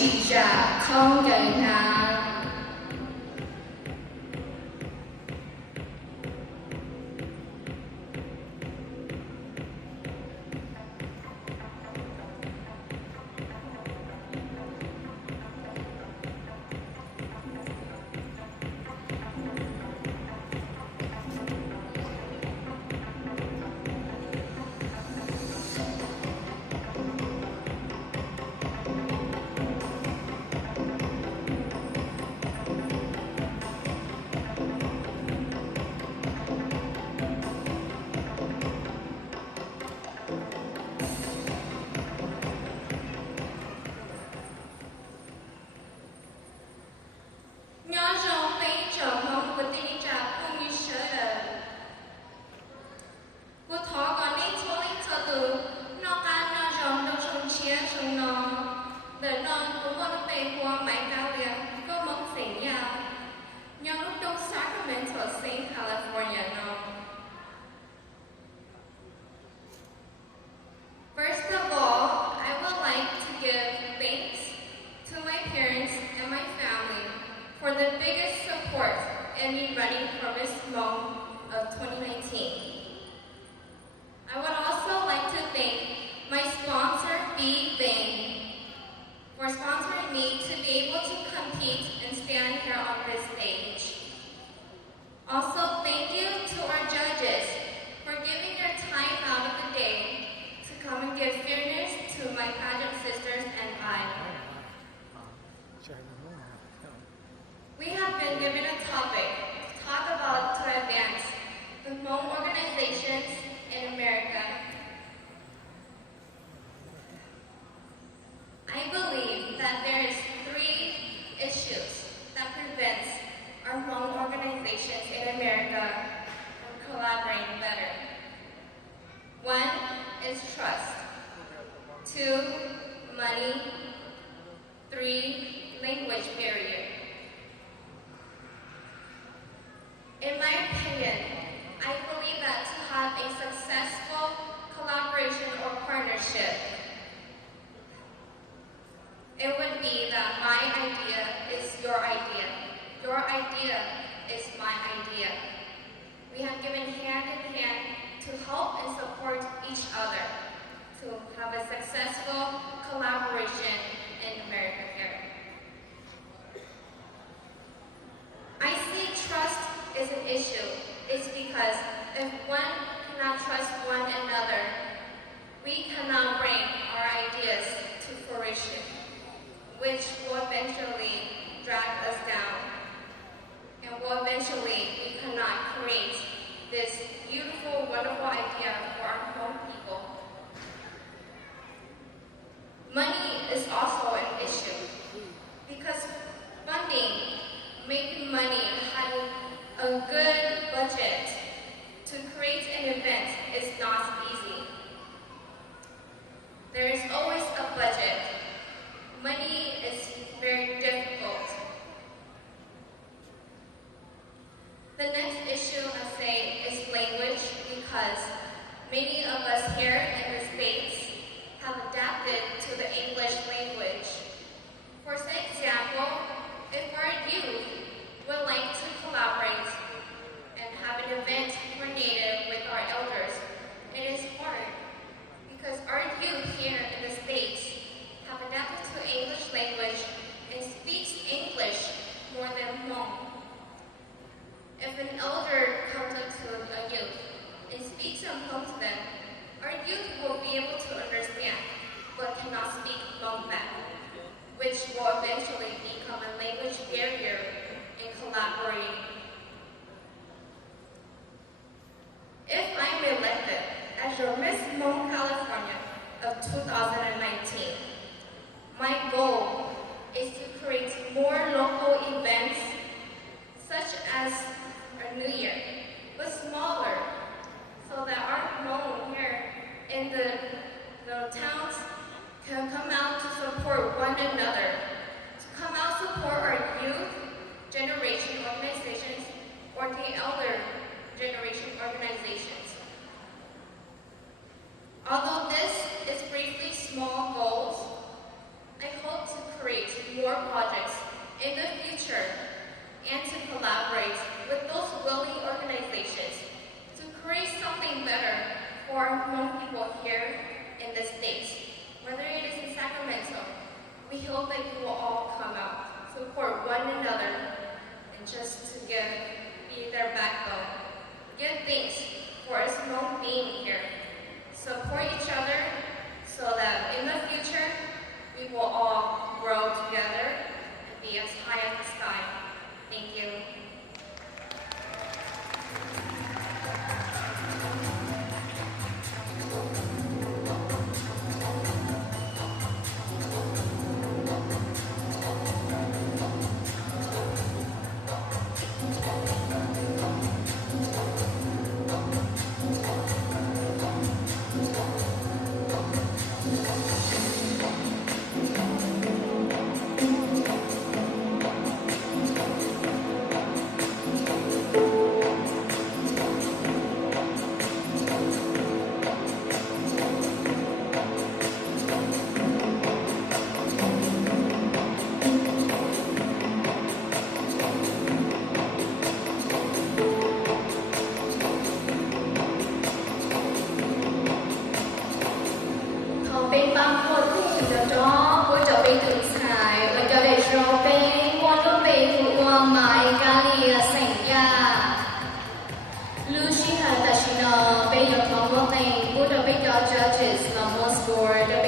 chỉ trả không cần hàng. California, no. First of all, I would like to give thanks to my parents and my family for the biggest support in me running for Miss Hmong of 2019. I would also like to thank my sponsor, B. Bang, for sponsoring me to be able to compete and stand here on this stage. Also, thank you to our judges for giving their time out of the day to come and give fairness to my pageant sisters and I. We have been given a topic to talk about to advance the Hmong organizations in America. I believe that there is 3 issues that prevents our Hmong organizations in America from collaborating better. 1 is trust. 2, money. 3, language barrier. In my opinion, I believe that to have a successful collaboration or partnership, it would be that my idea is your idea. Your idea is my idea. We have given hand in hand to help and support each other to have a successful collaboration in America here. I see trust is an issue. It's because if one cannot trust one another, we cannot bring our ideas to fruition, which will eventually drag us down. And will eventually we cannot create this beautiful, wonderful idea for our Hmong people. Money is also an issue because funding, making money, having a good budget to create an event is not easy. There is always a budget. Money is very difficult. The next issue I say is language because many of us here in the States have adapted to the English language. For example, if our youth would like to collaborate and have an event coordinated with our elders, it is hard because our youth here in the States have adapted to English language and speaks English more than Hmong. If an elder comes up to a youth and speaks in Hmong to them, our youth will be able to understand but cannot speak Hmong back, which will eventually become a language barrier in collaborating. If I'm elected as your Miss Hmong California of 2019, my goal is to create more local events such as our New Year, but smaller, so that our Hmong here in the towns can come out to support one another, to come out to support our youth generation organizations or the elder generation organizations. Although this is briefly small goals, I hope to create more projects in the future and to collaborate with those willing organizations to create something better for Hmong people here in the States. Whether it is in Sacramento, we hope that you will all come out, support one another, and just to be their backbone. Give thanks for us Hmong being here. Support each other so that in the future, we will all grow together and be as high as the sky. Thank you. ลูชิฮาตาชิโนเปยทองวงในผู้ดบิดา judges ลามอสบอร์ด